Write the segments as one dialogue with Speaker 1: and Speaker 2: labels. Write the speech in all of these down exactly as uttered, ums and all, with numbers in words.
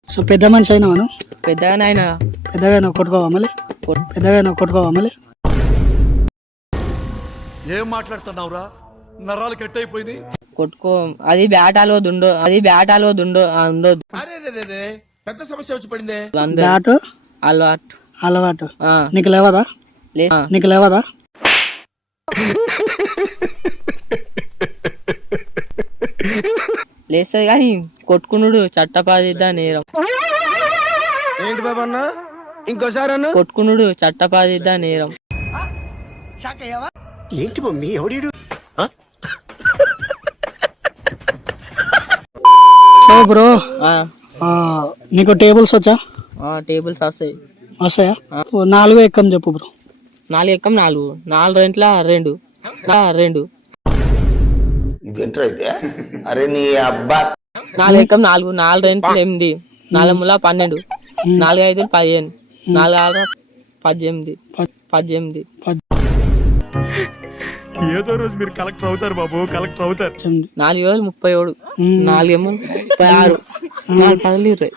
Speaker 1: So పెద్ద మనిషి అయినావా నువ్వు?
Speaker 2: పెద్దగానే అయినా
Speaker 1: పెద్దగా నువ్వు కొట్టుకోవా మళ్ళీ? పెద్దగా నువ్వు కొట్టుకోవా మళ్ళీ?
Speaker 3: ఏం మాట్లాడుతున్నావురా? నరాలు కట్ అయిపోయింది.
Speaker 2: కొట్టుకో. అది బ్యాట్ అలవద్దు ఉండో అది బ్యాట్ అలవద్దు ఉండో ఉండొద్దు.
Speaker 3: పెద్ద సమస్య వచ్చి పడింది.
Speaker 1: బ్యాట్
Speaker 2: అలవాటు
Speaker 1: అలవాటు
Speaker 2: ఆ,
Speaker 1: నీకు లేవదా?
Speaker 2: లే ఆ,
Speaker 1: నీకు లేవదా?
Speaker 2: లేస్తుంది కానీ కొట్టుకునుడు చట్టపాదిద్దా నేరం.
Speaker 4: ఏంటి బాబా అన్న ఇంకోసారి అన్న
Speaker 2: కొట్టుకునుడు చట్టపాదిద్దా నేరం.
Speaker 4: ఏంటి మమ్మీ ఎవడీడు
Speaker 1: సో బ్రో
Speaker 2: ఆ,
Speaker 1: నీకు టేబుల్స్ వచ్చా?
Speaker 2: ఆ, టేబుల్స్ వస్తాయి.
Speaker 1: వస్తాయా? ఓ నాలుగు ఎక్కం చెప్పు బ్రో.
Speaker 2: నాలుగు ఎక్కం నాలుగు నాలుగు రెంట్ల రెండు ఆ, రెండు
Speaker 4: అరే నీ అబ్బా
Speaker 2: నాలుగు ఎక్కం నాలుగు నాలుగు రెంట్లు ఎనిమిది నాలుగు ముల పన్నెండు నాలుగు ఐదు పదిహేను నాలుగు ఆరు పద్దెనిమిది పద్దెనిమిది
Speaker 3: ఏదో రోజు మీరు కలెక్టర్ అవుతారు బాబు, కలెక్టర్ అవుతారు.
Speaker 1: చెంది.
Speaker 2: నాలుగు వేలు ముప్పై ఏడు నాలుగు ఏమో ముప్పై ఆరు నాలుగు పదులు ఇరవై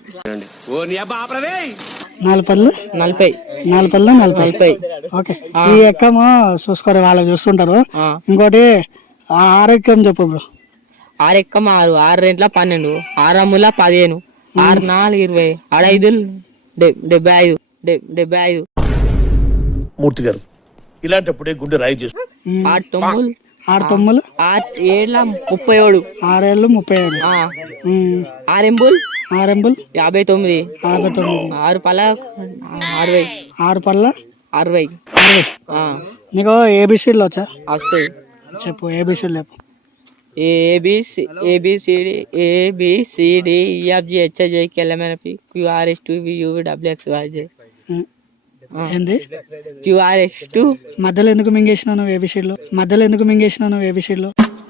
Speaker 1: నాలుగు పళ్ళు
Speaker 2: నలభై
Speaker 1: నాలుగు పళ్ళు నలభై.
Speaker 2: నలభై
Speaker 1: ఓకే, ఈ ఎక్కము చూసుకోరు, వాళ్ళు చూస్తుంటారు.
Speaker 2: ఆ.
Speaker 1: ఇంకోటి ఆ ఆరు ఎక్కం చెప్పు బ్రో.
Speaker 2: ఆరు ఎక్కం ఆరు ఆరు రెంట్ల పన్నెండు ఆరు అమ్ముల పదిహేను ఆరు నాలుగు ఇరవై ఆరు ఐదు డెబ్బై ఐదు డెబ్బై ఐదు
Speaker 3: మూర్తి గారు ఇలాంటప్పుడే గుండె రాయి చేస్తుంది.
Speaker 2: ఆరు తొమ్మిది
Speaker 1: ఆరు తొమ్మిది
Speaker 2: ఆరు ఏళ్ళ ముప్పై ఏడు
Speaker 1: ఆరేళ్ళు ముప్పై ఏడు.
Speaker 2: ఆ,
Speaker 1: ఉమ్.
Speaker 2: ఆరు ఎంబుల్
Speaker 1: ఆరెంబుల్
Speaker 2: యాభై తొమ్మిది
Speaker 1: యాభై తొమ్మిది.
Speaker 2: ఆరు పల అరవై
Speaker 1: ఆరు పళ్ళ
Speaker 2: అరవై
Speaker 1: అరవై.
Speaker 2: ఆ,
Speaker 1: నీకు ఏబిసిడ్లు వచ్చా?
Speaker 2: వస్తాయి.
Speaker 1: చెప్పు ఏబిసిడ్లు చెప్పు.
Speaker 2: A B C A B C D A B C D E F G H I J K L M N P Q R S T U U V W X Y Z
Speaker 1: um. ఏంది
Speaker 2: క్యూఆర్ఎస్ టూ
Speaker 1: మధ్యలో ఎందుకు మింగేసినావు నువ్వు ఏబిసిడ్లు? మధ్యలో ఎందుకు మింగేసినావు నువ్వు ఏబిసిడ్లు?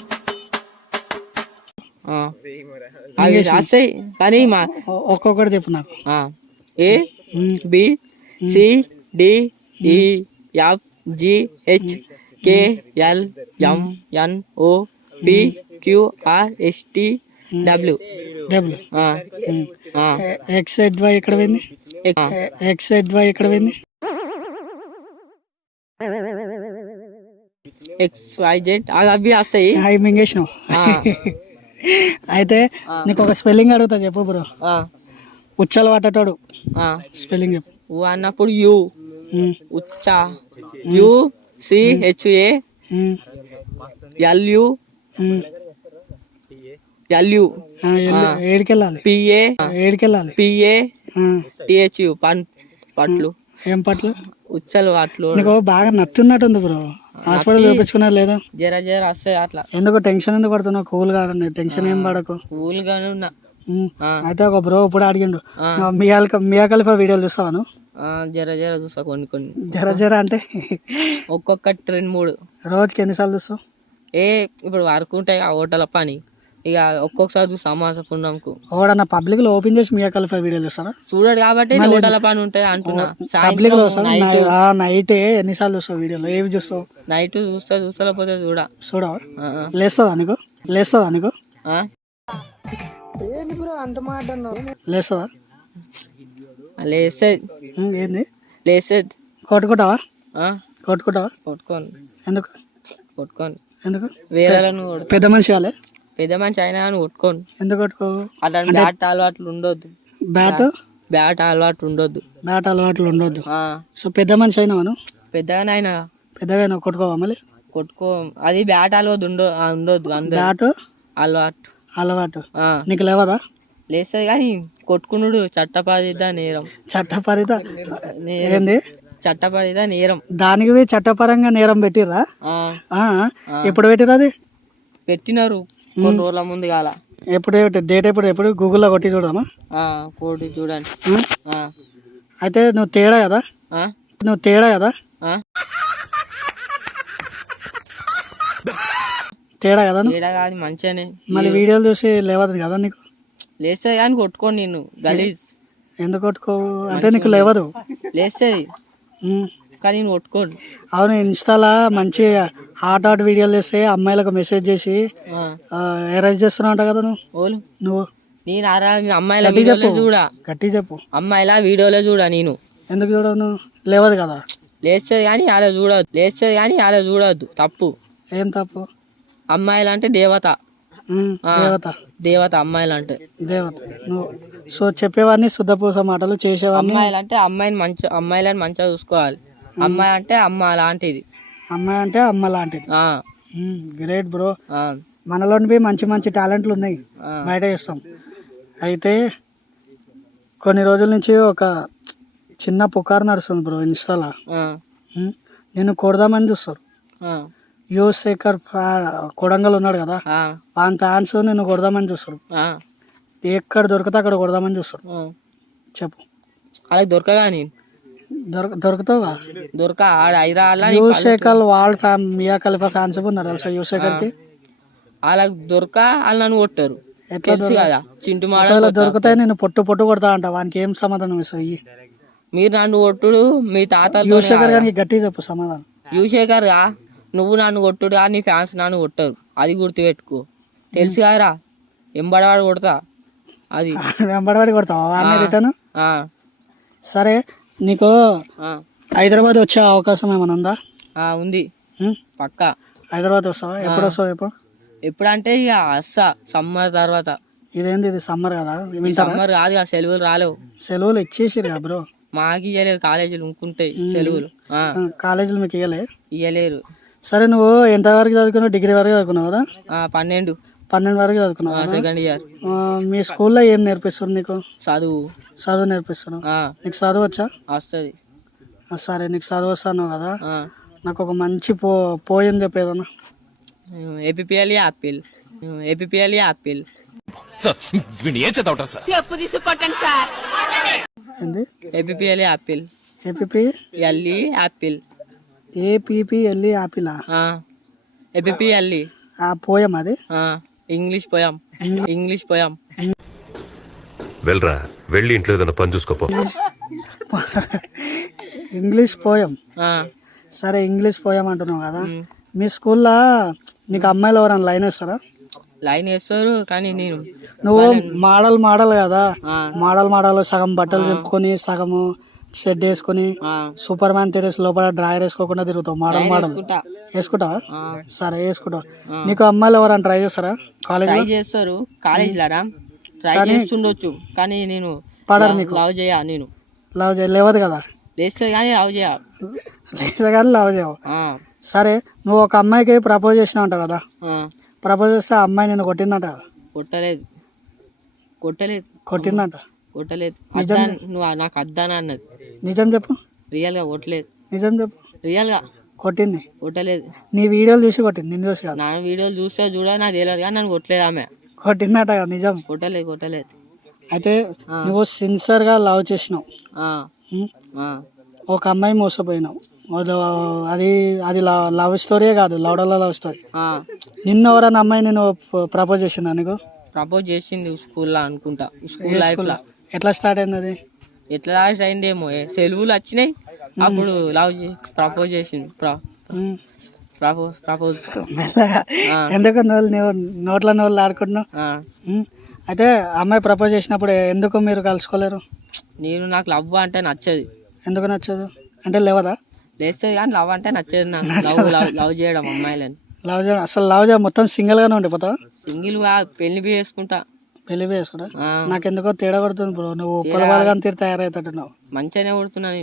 Speaker 2: అవి వస్తాయి కానీ మా
Speaker 1: ఒక్కొక్కటి చెప్పు నాకు.
Speaker 2: ఆ, A B C D E F G H K L M N O P Q R S T W.
Speaker 1: W.
Speaker 2: ఆ, ఆ,
Speaker 1: ఎక్స్ ఎడ్ వై ఎక్కడ పోయింది?
Speaker 2: ఆ,
Speaker 1: ఎక్స్ ఎడ్ వై ఎక్కడ పోయింది?
Speaker 2: ఎక్స్ వై జెడ్ అవి వస్తాయి.
Speaker 1: అవి మింగేసినావు.
Speaker 2: ఆ,
Speaker 1: అయితే నీకు ఒక స్పెల్లింగ్ అడుగుతా చెప్పు బ్రో.
Speaker 2: ఆ,
Speaker 1: ఉచ్చలు పట్టేటోడు
Speaker 2: ఆ.
Speaker 1: స్పెల్లింగ్ చెప్పు.
Speaker 2: ఊ అన్నప్పుడు యు
Speaker 1: ఉమ్.
Speaker 2: ఉచ్చ U C H A
Speaker 1: um.
Speaker 2: L U
Speaker 1: um.
Speaker 2: L U
Speaker 1: ఆ, ఎల్లు- ఏడికెళ్ళాలి?
Speaker 2: పిఏ
Speaker 1: ఏడికెళ్ళాలి?
Speaker 2: పిఏ
Speaker 1: ఆ.
Speaker 2: టిహెచ్ యు పన్ పట్లు
Speaker 1: ఏం పట్లు?
Speaker 2: ఉచ్చలు పట్లు
Speaker 1: నీకు బాగా నత్తున్నట్టుంది బ్రో. హాస్పిటల్ చూపించుకున్నారు లేదా?
Speaker 2: జర జర వస్తాయి అట్లా.
Speaker 1: ఎందుకు టెన్షన్ ఎందుకు పడుతున్నావు? కూల్ కాదండి, టెన్షన్ ఏం పడకు.
Speaker 2: కూల్గానే ఉన్నా.
Speaker 1: ఉమ్.
Speaker 2: ఆ.
Speaker 1: అయితే ఒక బ్రో ఇప్పుడు అడిగిండు,
Speaker 2: ఆ.
Speaker 1: మియా మియా ఖలీఫా వీడియోలు చూస్తావాను?
Speaker 2: ఆ, జర జర చూస్తా కొన్ని కొన్ని
Speaker 1: జర జర అంటే
Speaker 2: ఒక్కొక్కటి రెండు మూడు.
Speaker 1: రోజుకి ఎన్నిసార్లు చూస్తావు?
Speaker 2: ఏ ఇప్పుడు వర్క్ ఉంటాయి ఆ హోటల్ పని, ఇక ఒక్కొక్కసారి చూస్తా అమాస పుణ్యంకు.
Speaker 1: ఓడన్నా పబ్లిక్ లో ఓపెన్ చేసి మియా ఖలీఫా వీడియోలు చూస్తారా?
Speaker 2: చూడడు కాబట్టి హోటల్ పని ఉంటాయి అంటున్నా.
Speaker 1: పబ్లిక్ లో
Speaker 2: సాయంత్రం
Speaker 1: చూస్తావు? నైట్ ఎన్నిసార్లు చూస్తావు వీడియోలో? ఏవి చూస్తావు?
Speaker 2: నైట్ చూస్తా చూస్తా లేకపోతే చూడ.
Speaker 1: చూడవా?
Speaker 2: ఆ, ఆ.
Speaker 1: లేస్తావా నీకు? లేస్తావా నీకు?
Speaker 2: ఆ?
Speaker 1: లేస్తావా?
Speaker 2: లేసేది
Speaker 1: ఉమ్, ఏంది
Speaker 2: లేసేది
Speaker 1: కొట్టుకుంటావా?
Speaker 2: ఆ?
Speaker 1: కొట్టుకుంటావా?
Speaker 2: కొట్టుకోను
Speaker 1: ఎందుకు?
Speaker 2: కొట్టుకోను.
Speaker 1: ఎందుకు?
Speaker 2: వేరే వాళ్ళని కొడతా.
Speaker 1: పెద్ద మనిషి కాలే?
Speaker 2: పెద్ద మనిషి అయినా కానీ కొట్టుకోను.
Speaker 1: ఎందుకు కొట్టుకోవు?
Speaker 2: అట్లా బ్యాట్ అలవాట్లు ఉండొద్దు.
Speaker 1: బ్యాట్
Speaker 2: బ్యాట్ అలవాటు ఉండొద్దు.
Speaker 1: బ్యాట్ అలవాట్లు ఉండొద్దు.
Speaker 2: ఆ,
Speaker 1: సో పెద్ద మనిషి అయినావా నువ్వు?
Speaker 2: పెద్దగానే అయినా
Speaker 1: పెద్దగా నువ్వు కొట్టుకోవా మళ్ళీ?
Speaker 2: కొట్టుకో. అది బ్యాట్ అలవద్దు ఉండో ఆ, ఉండొద్దు అందరు
Speaker 1: బ్యాట్
Speaker 2: అలవాటు.
Speaker 1: అలవాటు
Speaker 2: ఆ,
Speaker 1: నీకు లేవదా?
Speaker 2: లేస్తుంది కానీ కొట్టుకునుడు చట్టపరిద నేరం.
Speaker 1: చట్టపరిత
Speaker 2: నేరం
Speaker 1: ఏంది?
Speaker 2: చట్టపరిద నేరం.
Speaker 1: దానికి పోయి చట్టపరంగా నేరం పెట్టిర్రా?
Speaker 2: ఆ,
Speaker 1: ఆ, ఎప్పుడు పెట్టిర్రా అది?
Speaker 2: పెట్టినారు కొన్ని రోజుల ముందు కాల.
Speaker 1: ఎప్పుడు డేట్ ఎప్పుడు ఎప్పుడు గూగుల్లో కొట్టి చూడమా?
Speaker 2: కోటి చూడండి. ఆ,
Speaker 1: అయితే నువ్వు తేడా కదా?
Speaker 2: ఆ,
Speaker 1: నువ్వు తేడా కదా?
Speaker 2: ఆ.
Speaker 1: తేడా కదా నువ్వు?
Speaker 2: తేడా కాదు మంచిగానే.
Speaker 1: మళ్ళీ వీడియోలు చూసి లేవదు కదా నీకు?
Speaker 2: లేస్తుంది కానీ కొట్టుకోను నేను గలీజ్.
Speaker 1: ఎందుకు కొట్టుకోవు? అంటే నీకు లేవదు.
Speaker 2: లేస్తుంది
Speaker 1: ఉమ్.
Speaker 2: కానీ నేను కొట్టుకోను.
Speaker 1: అవును, ఇన్స్టాలా మంచి హాట్ హాట్ వీడియోలు చేస్తే అమ్మాయిలకు మెసేజ్ చేసి
Speaker 2: ఆ,
Speaker 1: ఎరేజ్ చేస్తున్నావు అంట కదా నువ్వు?
Speaker 2: ఓలు
Speaker 1: నువ్వు
Speaker 2: నేను అరా అమ్మాయిల
Speaker 1: గట్టి
Speaker 2: వీడియోలో
Speaker 1: చెప్పు
Speaker 2: చూడా
Speaker 1: గట్టి చెప్పు
Speaker 2: అమ్మాయిల వీడియోలో చూడా నేను
Speaker 1: ఎందుకు చూడను లేవదు కదా
Speaker 2: లేస్తుంది కానీ అలా చూడొద్దు లేస్తుంది కానీ అలా చూడొద్దు తప్పు.
Speaker 1: ఏం తప్పు
Speaker 2: అమ్మాయిలు అంటే దేవత
Speaker 1: ఉమ్,
Speaker 2: ఆ,
Speaker 1: దేవత
Speaker 2: దేవత అమ్మాయిలు అంటే.
Speaker 1: దేవత నువ్వు సో చెప్పేవాడిని శుద్ధపూస మాటలు చేసేవాడిని
Speaker 2: అమ్మాయిలు అంటే అమ్మాయిని మంచి అమ్మాయిలను మంచిగా చూసుకోవాలి. అమ్మాయి అంటే అమ్మ లాంటిది.
Speaker 1: అమ్మాయి అంటే అమ్మ లాంటిది.
Speaker 2: ఆ,
Speaker 1: గ్రేట్ బ్రో.
Speaker 2: ఆ,
Speaker 1: మనలోనివి మంచి మంచి టాలెంట్లు ఉన్నాయి,
Speaker 2: ఆ.
Speaker 1: బయట చేస్తాం. అయితే కొన్ని రోజుల నుంచి ఒక చిన్న పుకారు నడుస్తుంది బ్రో ఇన్స్టాలో.
Speaker 2: ఆ,
Speaker 1: ఉమ్, నిన్ను కొడదామని చూస్తారు.
Speaker 2: ఆ,
Speaker 1: యువ శేఖర్ ఫ్యా కొడంగల్ ఉన్నాడు కదా,
Speaker 2: ఆ,
Speaker 1: వాని ఫ్యాన్స్ నిన్ను కొడదామని చూస్తారు.
Speaker 2: ఆ,
Speaker 1: ఎక్కడ దొరికితే అక్కడ కొడదామని చూస్తారు.
Speaker 2: ఆ.
Speaker 1: చెప్పు,
Speaker 2: అలాగే దొరకగా నేను
Speaker 1: దొరక దొరుకుతావుగా.
Speaker 2: దొరక ఆడ హైదరాబాద్లో
Speaker 1: యువ శేఖర్ వాళ్ళ ఫ్యాన్ మియా ఖలీఫా ఫ్యాన్స్ ఉన్నారు తెలుసా యువ శేఖర్కి.
Speaker 2: వాళ్ళకి దొరక వాళ్ళు నన్ను కొట్టారు.
Speaker 1: ఎట్లా
Speaker 2: తెలుసు
Speaker 1: దొరక
Speaker 2: కదా చింటు మాడ
Speaker 1: ఒకవేళ దొరికితే నేను పొట్టు పొట్టు కొడతా అంట, వానికి ఏం సమాధానం ఇస్తావు? ఇయ్యి.
Speaker 2: మీరు నన్ను కొట్టుడు మీ తాతతో
Speaker 1: యువ శేఖర్ గారికి గట్టి చెప్పు సమాధానం.
Speaker 2: యువశేఖర్ గా నువ్వు నన్ను కొట్టుడు నీ ఫ్యాన్స్ నన్ను కొట్టరు, అది గుర్తుపెట్టుకో. తెలుసు కదరా ఎంబడవాడు కొడతా అది.
Speaker 1: వెంబడబడి కొడతావా వాడిని రిటర్న్?
Speaker 2: ఆ,
Speaker 1: సరే, నీకు
Speaker 2: ఆ,
Speaker 1: హైదరాబాద్ వచ్చే అవకాశం ఏమైనా ఉందా?
Speaker 2: ఆ, ఉంది
Speaker 1: ఉం?
Speaker 2: పక్కా.
Speaker 1: హైదరాబాద్ వస్తావా? ఎప్పుడు వస్తావు చెప్పు.
Speaker 2: ఎప్పుడంటే ఇక వస్తా సమ్మర్ తర్వాత.
Speaker 1: ఇదేంది, ఇది సమ్మర్ కదా,
Speaker 2: ఈ
Speaker 1: వింటారా?
Speaker 2: సమ్మర్ కాదు ఇక సెలవులు రాలేవు.
Speaker 1: సెలవులు ఇచ్చేసిరు కదా బ్రో.
Speaker 2: మాకు ఇయ్యలేరు, కాలేజీలు ఉంకుంటాయి సెలవులు. ఆ,
Speaker 1: కాలేజీలు మీకు ఇవ్వలే?
Speaker 2: ఇయ్యలేరు.
Speaker 1: సరే, నువ్వు ఎంత వరకు చదువుకున్నావు? డిగ్రీ వరకు చదువుకున్నావు కదా?
Speaker 2: ఆ, పన్నెండు
Speaker 1: పన్నెండు వరకు చదువుకున్నావు కదా?
Speaker 2: Second year.
Speaker 1: ఆ, మీ స్కూల్లో ఏం నేర్పిస్తారు నీకు?
Speaker 2: చదువు
Speaker 1: చదువు నేర్పిస్తారు.
Speaker 2: ఆ,
Speaker 1: నీకు చదువు వచ్చా?
Speaker 2: వస్తుంది.
Speaker 1: ఆ, సరే, నీకు చదువు వస్తాను కదా, నాకు ఒక మంచి పో పోయం చెప్పేదన్నా.
Speaker 2: ఏపీఎల్ యాపిల్ ఏపీఎల్ యాపిల్
Speaker 1: ఏంది?
Speaker 2: A P L apple
Speaker 1: A P P
Speaker 2: L E apple
Speaker 1: A P P L E యాపిలా?
Speaker 2: ఏపీఎల్
Speaker 1: ఆ పోయం అది.
Speaker 2: English poem English poem.
Speaker 5: వెళ్ళరా, వెళ్ళి ఇంట్లో ఏదైనా పని చూసుకోపో.
Speaker 1: ఇంగ్లీష్ పోయం. సరే, ఇంగ్లీష్ పోయం అంటున్నావు కదా, మీ స్కూల్లో నీకు అమ్మాయిలు ఎవరైనా లైన్ వేస్తారా?
Speaker 2: లైన్ వేస్తారు కానీ నేను
Speaker 1: నువ్వు మోడల్ మోడల్ కదా,
Speaker 2: ఆ,
Speaker 1: మోడల్ మోడల్ సగం బట్టలు చెప్పుకొని సగము షెడ్ వేసుకొని
Speaker 2: ఆ,
Speaker 1: సూపర్ మ్యాన్ తెరేసి లోపల డ్రాయర్ వేసుకోకుండా తిరుగుతావు. మోడల్ మోడల్
Speaker 2: వేసుకుంటా.
Speaker 1: వేసుకుంటావా?
Speaker 2: ఆ,
Speaker 1: సరే, వేసుకుంటావు. నీకు అమ్మాయిలు ఎవరైనా ట్రై చేస్తారా కాలేజ్?
Speaker 2: ట్రై చేస్తారు కాలేజ్ లారా ట్రై చేస్తుండొచ్చు కానీ నేను
Speaker 1: పడరు నీకు?
Speaker 2: లవ్ చేయ నేను
Speaker 1: లవ్ చేయ లేవదు కదా,
Speaker 2: లేస్తుంది కానీ లవ్ చేయ.
Speaker 1: లేచా కానీ లవ్ చేయవు.
Speaker 2: ఆ,
Speaker 1: సరే, నువ్వు ఒక అమ్మాయికి ప్రపోజ్ చేసినావు అంట కదా,
Speaker 2: ఆ,
Speaker 1: ప్రపోజ్ చేస్తే ఆ అమ్మాయి నేను కొట్టిందంట కదా?
Speaker 2: కొట్టలేదు కొట్టలేదు
Speaker 1: కొట్టిందంట.
Speaker 2: కొట్టలేదు. అద్దా నువ్వు నాకు అద్దానా అన్నది.
Speaker 1: నిజం చెప్పు,
Speaker 2: రియల్ గా కొట్టలేదు.
Speaker 1: నిజం చెప్పు.
Speaker 2: రియల్ గా
Speaker 1: కొట్టింది.
Speaker 2: కొట్టలేదు.
Speaker 1: నీ వీడియోలు చూసి కొట్టింది, నిన్ను చూసి కాదు.
Speaker 2: నా వీడియోలు చూస్తే చూడ నాకు తెలియదు కానీ నన్ను కొట్టలేదు ఆమె.
Speaker 1: కొట్టిందట కదా, నిజం.
Speaker 2: కొట్టలేదు కొట్టలేదు.
Speaker 1: అయితే నువ్వు సిన్సియర్ గా లవ్ చేసినావు,
Speaker 2: ఆ,
Speaker 1: ఉం?
Speaker 2: ఆ,
Speaker 1: ఒక అమ్మాయి మోసపోయినావు. అది అది అది లవ్ స్టోరీయే కాదు, లవడల లవ్ స్టోరీ.
Speaker 2: ఆ.
Speaker 1: నిన్న ఎవరైనా అమ్మాయి నేను ప్రపోజ్ చేసిందా నీకు?
Speaker 2: ప్రపోజ్ చేసింది స్కూల్లో అనుకుంటా. స్కూల్ లైఫ్ లో
Speaker 1: ఎట్లా స్టార్ట్ అయింది అది?
Speaker 2: ఎట్లా లాస్ట్ అయిందేమో ఏ సెలవులు వచ్చినాయి అప్పుడు లవ్ ప్రపోజ్ చేసింది.
Speaker 1: ఉం.
Speaker 2: ప్రపోజ్ ప్రపోజ్
Speaker 1: మెల్లగా. ఎందుకు నోళ్ళు నువ్వు నోట్ల నోళ్ళు ఆడుకుంటున్నావు? ఉం. అయితే అమ్మాయి ప్రపోజ్ చేసినప్పుడు ఎందుకు మీరు కలుసుకోలేరు?
Speaker 2: నేను నాకు లవ్ అంటే నచ్చదు.
Speaker 1: ఎందుకు నచ్చదు అంటే లేవదా?
Speaker 2: లేస్తుంది కానీ లవ్ అంటే నచ్చదు నాకు. లవ్ లవ్ లవ్ చేయడం అమ్మాయిలని
Speaker 1: లవ్ చేయడం అసలు లవ్ చేయ మొత్తం సింగిల్ గానే ఉండిపోతావు?
Speaker 2: సింగిల్ గా పెళ్లి బి చేసుకుంటా.
Speaker 1: పెళ్లి చేసుకుంటా?
Speaker 2: ఆ,
Speaker 1: నాకెందుకో తేడా కొడుతుంది బ్రో, నువ్వు ఉప్పల వాళ్ళగా తీరు తయారవుతాడు. నువ్వు
Speaker 2: మంచిగానే కొడుతున్నా.